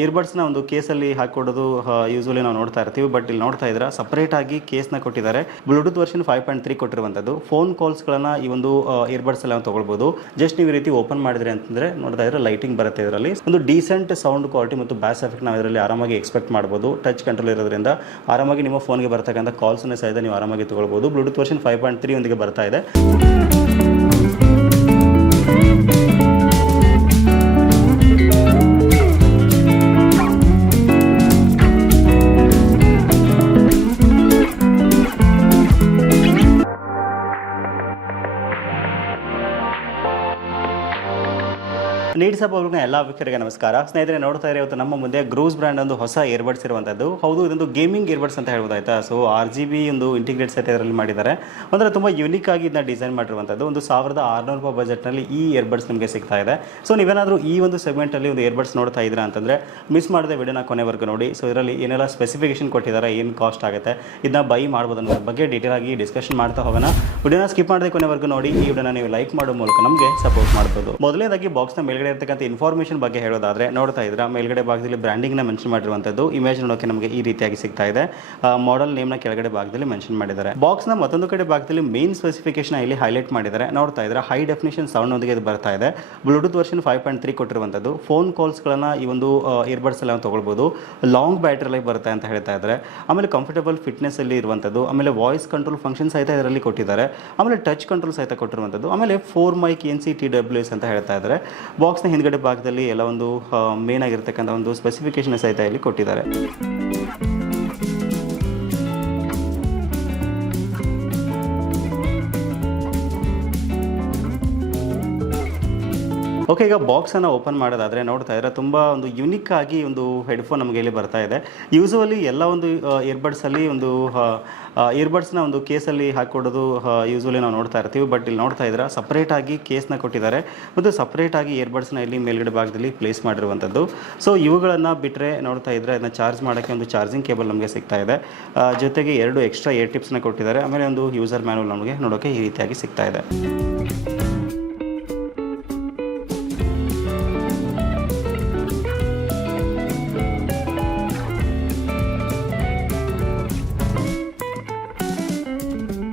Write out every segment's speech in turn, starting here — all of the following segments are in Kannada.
ಇಯರ್ಬಡ್ಸ್ನ ಒಂದು ಕೇಸಲ್ಲಿ ಹಾಕೊಡೋದು ಯೂಸ್ವಲಿ ನಾವು ನೋಡ್ತಾ ಇರ್ತೀವಿ ಬಟ್ ಇಲ್ಲಿ ನೋಡ್ತಾ ಸಪರೇಟ್ ಆಗಿ ಕೇಸ್ನ ಕೊಟ್ಟಿದ್ದಾರೆ. Bluetooth version five point three ಕೊಟ್ಟಿರುವಂಥದ್ದು. ಫೋನ್ ಕಾಲ್ಸ್ಗಳನ್ನ ಈ ಒಂದು ಇಯರ್ಬಡ್ಸ್ ಎಲ್ಲ ನಾವು ತಗೊಳ್ಬೋದು. ಜಸ್ಟ್ ನೀವು ಈ ರೀತಿ ಓಪನ್ ಮಾಡಿದ್ರೆ ಅಂತಂದ್ರೆ ನೋಡ್ತಾ ಇದ್ರೆ ಲೈಟಿಂಗ್ ಬರುತ್ತೆ ಇದರಲ್ಲಿ. ಒಂದು ಡೀಸೆಂಟ್ ಸೌಂಡ್ ಕ್ವಾಲಿಟಿ ಮತ್ತು ಬ್ಯಾಸ್ ಎಫೆಕ್ಟ್ ನಾವು ಇದರಲ್ಲಿ ಆರಾಮಾಗಿ ಎಕ್ಸ್ಪೆಕ್ಟ್ ಮಾಡ್ಬೋದು. ಟಚ್ ಕಂಟ್ರೋಲ್ ಇರೋದ್ರಿಂದ ಆರಾಮಾಗಿ ನಿಮ್ಮ ಫೋನ್ಗೆ ಬರ್ತಕ್ಕಂಥ ಕಾಲ್ಸ್ನ ಸಹಿತ ನೀವು ಆರಾಮಾಗಿ ತಗೊಳ್ಬೋದು. Bluetooth version five point three ಒಂದಿಗೆ ಬರ್ತಾ ಇದೆ. ನೀಡ್ಸ್ ಅಪ್ ಎಲ್ಲ ವೀಕ್ಷಕರಿಗೆ ನಮಸ್ಕಾರ. ಸ್ನೇಹಿತರೆ, ನೋಡ್ತಾ ಇರೋ ನಮ್ಮ ಮುಂದೆ ಗ್ರೂಸ್ ಬ್ರ್ಯಾಂಡ್ ಒಂದು ಹೊಸ ಇಯರ್ಬಡ್ಸ್ ಇರುವಂಥದ್ದು ಹೌದು, ಇದೊಂದು ಗೇಮಿಂಗ್ ಇಯರ್ಬಡ್ಸ್ ಅಂತ ಹೇಳ್ಬೋದು ಆಯ್ತಾ ಸೊ ಆರ್ ಜಿ ಬಿ ಒಂದು ಇಂಟಿಗ್ರೇಟ್ ಸೆಟ್ ಇದರಲ್ಲಿ ಮಾಡಿದ್ದಾರೆ. ಅಂದ್ರೆ ತುಂಬಾ ಯುನಿಕ್ ಆಗಿ ಇದನ್ನ ಡಿಸೈನ್ ಮಾಡಿರುವಂತದ್ದು. ಒಂದು ಸಾವಿರದ ಆರ್ನೂರು ರೂಪಾಯಿ ಬಜೆಟ್ನಲ್ಲಿ ಈ ಇಯರ್ಬಡ್ಸ್ ನಿಮಗೆ ಸಿಗ್ತಾ ಇದೆ. ಸೊ ನೀವೇನಾದರೂ ಈ ಒಂದು ಸೆಗ್ಮೆಂಟಲ್ಲಿ ಒಂದು ಇಯರ್ಬಡ್ಸ್ ನೋಡ್ತಾ ಇದ್ದೀರಾ ಅಂತಂದ್ರೆ ಮಿಸ್ ಮಾಡದೆ ವಿಡಿಯೋನ ಕೊನೆವರೆಗೂ ನೋಡಿ. ಸೊ ಇದರಲ್ಲಿ ಏನೆಲ್ಲ ಸ್ಪೆಸಿಫಿಕೇಶನ್ ಕೊಟ್ಟಿದ್ದಾರೆ, ಏನು ಕಾಸ್ಟ್ ಆಗುತ್ತೆ, ಇದನ್ನ ಬೈ ಮಾಡ್ಬೋದು ಅನ್ನೋದ್ರ ಬಗ್ಗೆ ಡೀಟೇಲ್ ಆಗಿ ಡಿಸ್ಕಷನ್ ಮಾಡ್ತಾ ಹೋಗೋಣ. ವಿಡಿಯೋನ ಸ್ಕಿಪ್ ಮಾಡದೆ ಕೊನೆವರೆಗೂ ನೋಡಿ. ಈ ವಿಡಿಯೋನ ನೀವು ಲೈಕ್ ಮಾಡೋ ಮೂಲಕ ನಮಗೆ ಸಪೋರ್ಟ್ ಮಾಡ್ಬೋದು. ಮೊದಲನೇದಾಗಿ ಬಾಕ್ಸ್ನ ಮೇಲ್ಗಡೆ ಇರ್ತಕ್ಕಂಥ ಇನ್ಫಾರ್ಮೇಷನ್ ಬಗ್ಗೆ ಹೇಳೋದಾದ್ರೆ ನೋಡ್ತಾ ಇದ್ರೆ ಮೇಲ್ಗಡೆ ಭಾಗದಲ್ಲಿ ಬ್ರ್ಯಾಂಡಿಂಗ್ನ ಮೆನ್ಷನ್ ಮಾಡಿರುವಂಥದ್ದು. ಇಮೇಜ್ ನೋಡೋಕೆ ನಮಗೆ ಈ ರೀತಿಯಾಗಿ ಸಿಗ್ತಾ ಇದೆ. ಮಾಡೆಲ್ ನೇಮ್ನ ಕೆಳಗಡೆ ಭಾಗದಲ್ಲಿ ಮೆನ್ಷನ್ ಮಾಡಿದ್ದಾರೆ. ಬಾಕ್ಸ್ನ ಮತ್ತೊಂದು ಕಡೆ ಭಾಗದಲ್ಲಿ ಮೇನ್ ಸ್ಪೆಸಿಫಿಕೇಶನ್ ಇಲ್ಲಿ ಹೈಲೈಟ್ ಮಾಡಿದ್ದಾರೆ. ನೋಡ್ತಾ ಇದ್ರೆ ಹೈ ಡೆಫಿನೇಷನ್ ಸೌಂಡ್ ಒಂದಿಗೆ ಇದು ಬರ್ತಾ ಇದೆ. Bluetooth version five point three ಕೊಟ್ಟಿರುವಂಥದ್ದು. ಫೋನ್ ಕಾಲ್ಸ್ಗಳನ್ನ ಈ ಒಂದು ಇಯರ್ಬಡ್ಸ್ ಎಲ್ಲ ತಗೊಳ್ಬೋದು. ಲಾಂಗ್ ಬ್ಯಾಟ್ರಿ ಲೈಫ್ ಬರುತ್ತೆ ಅಂತ ಹೇಳ್ತಾ ಇದ್ದಾರೆ. ಆಮೇಲೆ ಕಂಫರ್ಟಬಲ್ ಫಿಟ್ನೆಸ್ ಅಲ್ಲಿ ಇರುವಂಥದ್ದು. ಆಮೇಲೆ ವಾಯ್ಸ್ ಕಂಟ್ರೋಲ್ ಫಂಕ್ಷನ್ ಸಹಿತ ಇದರಲ್ಲಿ ಕೊಟ್ಟಿದ್ದಾರೆ. ಆಮೇಲೆ ಟಚ್ ಕಂಟ್ರೋಲ್ ಸಹಿತ ಕೊಟ್ಟಿರುವಂಥದ್ದು. ಆಮೇಲೆ four mic N C T W S ಅಂತ ಹೇಳ್ತಾ ಇದ್ದಾರೆ. ಬಾಕ್ಸ್ನ ಹಿಂದ್ಗಡೆ ಭಾಗದಲ್ಲಿ ಎಲ್ಲ ಒಂದು ಮೇನ್ ಆಗಿರ್ತಕ್ಕಂಥ ಒಂದು ಸ್ಪೆಸಿಫಿಕೇಶನ್ ಸಹಿತ ಇಲ್ಲಿ ಕೊಟ್ಟಿದ್ದಾರೆ. ಓಕೆ ಈಗ ಬಾಕ್ಸನ್ನು ಓಪನ್ ಮಾಡೋದಾದರೆ ನೋಡ್ತಾ ಇದ್ರೆ ತುಂಬ ಒಂದು ಯುನಿಕ್ ಆಗಿ ಒಂದು ಹೆಡ್ಫೋನ್ ನಮಗೆ ಇಲ್ಲಿ ಬರ್ತಾ ಇದೆ. ಯೂಸುವಲಿ ಎಲ್ಲ ಒಂದು ಇಯರ್ಬಡ್ಸಲ್ಲಿ ಒಂದು ಇಯರ್ಬಡ್ಸ್ನ ಒಂದು ಕೇಸಲ್ಲಿ ಹಾಕ್ಕೊಡೋದು ಯೂಸ್ವಲಿ ನಾವು ನೋಡ್ತಾ ಇರ್ತೀವಿ. ಬಟ್ ಇಲ್ಲಿ ನೋಡ್ತಾ ಇದ್ರೆ ಸಪ್ರೇಟಾಗಿ ಕೇಸ್ನ ಕೊಟ್ಟಿದ್ದಾರೆ. ಮತ್ತು ಸಪ್ರೇಟಾಗಿ ಇಯರ್ಬಡ್ಸ್ನ ಇಲ್ಲಿ ಮೇಲ್ಗಡೆ ಭಾಗದಲ್ಲಿ ಪ್ಲೇಸ್ ಮಾಡಿರುವಂಥದ್ದು. ಸೊ ಇವುಗಳನ್ನು ಬಿಟ್ಟರೆ ನೋಡ್ತಾ ಇದ್ರೆ ಅದನ್ನ ಚಾರ್ಜ್ ಮಾಡೋಕ್ಕೆ ಒಂದು ಚಾರ್ಜಿಂಗ್ ಕೇಬಲ್ ನಮಗೆ ಸಿಗ್ತಾ ಇದೆ. ಜೊತೆಗೆ ಎರಡು ಎಕ್ಸ್ಟ್ರಾ ಏರ್ ಟಿಪ್ಸ್ನ ಕೊಟ್ಟಿದ್ದಾರೆ. ಆಮೇಲೆ ಒಂದು ಯೂಸರ್ ಮ್ಯಾನುವಲ್ ನಮಗೆ ನೋಡೋಕ್ಕೆ ಈ ರೀತಿಯಾಗಿ ಸಿಗ್ತಾ ಇದೆ.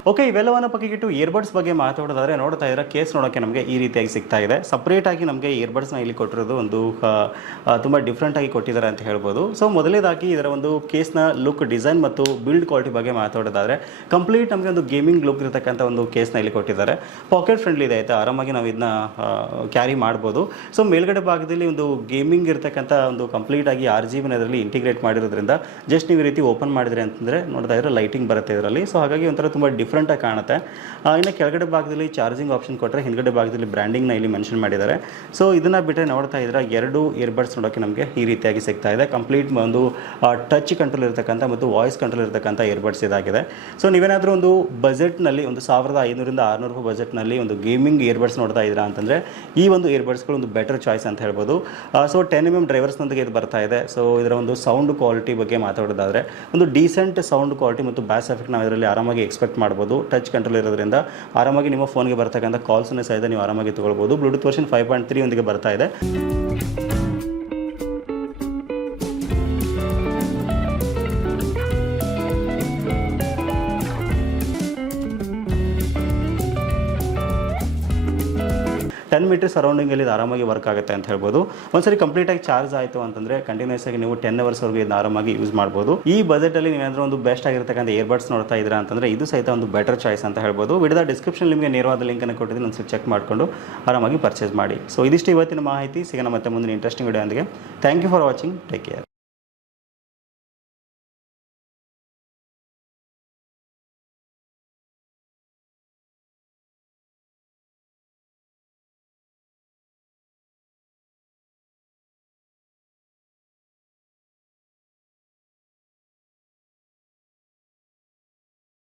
ಓಕೆ, ಇವೆಲ್ಲವನ್ನ ಪಕ್ಕಿಟ್ಟು ಇಯರ್ಬಡ್ಸ್ ಬಗ್ಗೆ ಮಾತಾಡೋದಾದ್ರೆ ನೋಡ್ತಾ ಇದ್ರೆ ಕೇಸ್ ನೋಡೋಕೆ ನಮಗೆ ಈ ರೀತಿಯಾಗಿ ಸಿಗ್ತಾ ಇದೆ. ಸಪ್ರೇಟ್ ಆಗಿ ನಮಗೆ ಇಯರ್ಬಡ್ಸ್ನ ಇಲ್ಲಿ ಕೊಟ್ಟಿರೋದು ಒಂದು ತುಂಬ ಡಿಫ್ರೆಂಟ್ ಆಗಿ ಕೊಟ್ಟಿದ್ದಾರೆ ಅಂತ ಹೇಳ್ಬೋದು. ಸೊ ಮೊದಲೇದಾಗಿ ಇದರ ಒಂದು ಕೇಸ್ನ ಲುಕ್ ಡಿಸೈನ್ ಮತ್ತು ಬಿಲ್ಡ್ ಕ್ವಾಲಿಟಿ ಬಗ್ಗೆ ಮಾತಾಡೋದಾದ್ರೆ ಕಂಪ್ಲೀಟ್ ನಮಗೆ ಒಂದು ಗೇಮಿಂಗ್ ಲುಕ್ ಇರತಕ್ಕಂಥ ಒಂದು ಕೇಸ್ನ ಇಲ್ಲಿ ಕೊಟ್ಟಿದ್ದಾರೆ. ಪಾಕೆಟ್ ಫ್ರೆಂಡ್ಲಿ ಇದೆ, ಆಯ್ತಾ? ಆರಾಮಾಗಿ ನಾವು ಇದನ್ನ ಕ್ಯಾರಿ ಮಾಡ್ಬೋದು. ಸೊ ಮೇಲ್ಗಡೆ ಭಾಗದಲ್ಲಿ ಒಂದು ಗೇಮಿಂಗ್ ಇರತಕ್ಕಂಥ ಒಂದು ಕಂಪ್ಲೀಟ್ ಆಗಿ ಆರ್ ಜಿ ಇಂಟಿಗ್ರೇಟ್ ಮಾಡಿರೋದ್ರಿಂದ ಜಸ್ಟ್ ನೀವು ಈ ರೀತಿ ಓಪನ್ ಮಾಡಿದ್ರೆ ಅಂತಂದರೆ ನೋಡ್ತಾ ಇದ್ರೆ ಲೈಟಿಂಗ್ ಬರುತ್ತೆ ಇದರಲ್ಲಿ. ಸೊ ಹಾಗಾಗಿ ಒಂಥರ ತುಂಬ ಡಿಫ್ರೆಂಟಾಗಿ ಕಾಣುತ್ತೆ. ಇನ್ನು ಕೆಳಗಡೆ ಭಾಗದಲ್ಲಿ ಚಾರ್ಜಿಂಗ್ ಆಪ್ಷನ್ ಕೊಟ್ಟರೆ ಹಿಂದ್ಗಡೆ ಭಾಗದಲ್ಲಿ ಬ್ರ್ಯಾಂಡಿಂಗ್ನ ಇಲ್ಲಿ ಮೆನ್ಷನ್ ಮಾಡಿದ್ದಾರೆ. ಸೊ ಇದನ್ನು ಬಿಟ್ಟರೆ ನೋಡ್ತಾ ಇದ್ರೆ ಎರಡು ಇಯರ್ಬಡ್ಸ್ ನೋಡೋಕ್ಕೆ ನಮಗೆ ಈ ರೀತಿಯಾಗಿ ಸಿಗ್ತಾ ಇದೆ. ಕಂಪ್ಲೀಟ್ ಒಂದು ಟಚ್ ಕಂಟ್ರೋಲ್ ಇರತಕ್ಕಂಥ ಮತ್ತು ವಾಯ್ಸ್ ಕಂಟ್ರೋಲ್ ಇರತಕ್ಕಂಥ ಇಯರ್ಬಡ್ಸ್ ಇದಾಗಿದೆ. ಸೊ ನೀವೇನಾದರೂ ಒಂದು ಬಜೆಟ್ನಲ್ಲಿ ಒಂದು ಸಾವಿರದ ಐನೂರಿಂದ ಆರುನೂರು ರೂಪಾಯಿ ಬಜೆಟ್ನಲ್ಲಿ ಒಂದು ಗೇಮಿಂಗ್ ಇಯರ್ಬಡ್ಸ್ ನೋಡ್ತಾ ಇದ್ದೀರಾ ಅಂತಂದರೆ ಈ ಒಂದು ಇಯರ್ಬಡ್ಸ್ಗಳು ಒಂದು ಬೆಟರ್ ಚಾಯ್ಸ್ ಅಂತ ಹೇಳ್ಬೋದು. ಸೊ ಟೆನ್ ಎಂ ಎಂ ಡ್ರೈವರ್ಸ್ನೊಂದಿಗೆ ಇದು ಬರ್ತಾ ಇದೆ. ಸೊ ಇದರ ಒಂದು ಸೌಂಡ್ ಕ್ವಾಲಿಟಿ ಬಗ್ಗೆ ಮಾತಾಡೋದಾದರೆ ಒಂದು ಡೀಸೆಂಟ್ ಸೌಂಡ್ ಕ್ವಾಲಿಟಿ ಮತ್ತು ಬ್ಯಾಸ್ ಎಫೆಕ್ಟ್ ನಾವು ಇದರಲ್ಲಿ ಆರಾಮಾಗಿ ಎಕ್ಸ್ಪೆಕ್ಟ್ ಮಾಡ್ಬೋದು. ಟಚ್ ಕಂಟ್ರೋಲ್ ಇರೋದ್ರಿಂದ ಆರಾಮಾಗಿ ನಿಮ್ಮ ಫೋನ್ಗೆ ಬರ್ತಕ್ಕಂಥ ಕಾಲ್ಸನ್ನು ಸಹಿತ ನೀವು ಆರಾಮಾಗಿ ತೊಗೊಳ್ಬೋದು Bluetooth version five point three ಒಂದಿಗೆ ಬರ್ತಾ ಇದೆ. ಟೆನ್ ಮೀಟರ್ ಸರೌಂಡಿಂಗಲ್ಲಿ ಇದು ಆರಾಮಾಗಿ ವರ್ಕ್ ಆಗುತ್ತೆ ಅಂತ ಹೇಳ್ಬೋದು. ಒಂದ್ಸರಿ ಕಂಪ್ಲೀಟಾಗಿ ಚಾರ್ಜ್ ಆಯಿತು ಅಂತಂದರೆ ಕಂಟಿನ್ಯೂಸ್ ಆಗಿ ನೀವು ಟೆನ್ ಅವರ್ಸ್ವರೆಗೂ ಇದನ್ನ ಆರಾಮಾಗಿ ಯೂಸ್ ಮಾಡ್ಬೋದು. ಈ ಬಜೆಟಲ್ಲಿ ನೀವೇನಾದರೂ ಒಂದು ಬೆಸ್ಟ್ ಆಗಿರ್ತಕ್ಕಂಥ ಇಯರ್ಬಡ್ಸ್ ನೋಡ್ತಾ ಇದ್ದೀರಾ ಅಂತಂದರೆ ಇದು ಸಹಿತ ಒಂದು ಬೆಟರ್ ಚಾಯ್ಸ್ ಅಂತ ಹೇಳ್ಬೋದು. ವಿಡಿಯೋದ ಡಿಸ್ಕ್ರಿಪ್ಷನ್ ನಿಮಗೆ ನೇರವಾದ ಲಿಂಕನ್ನು ಕೊಟ್ಟಿದ್ದೀನಿ ಒಂದು ಚೆಕ್ ಮಾಡಿಕೊಂಡು ಆರಾಮಾಗಿ ಪರ್ಚೇಸ್ ಮಾಡಿ. ಸೊ ಇದಿಷ್ಟು ಇವತ್ತಿನ ಮಾಹಿತಿ. ಸಿಗೋಣ ಮತ್ತೆ ಮುಂದಿನ interesting video ಅಂದಿಗೆ thank you for watching take care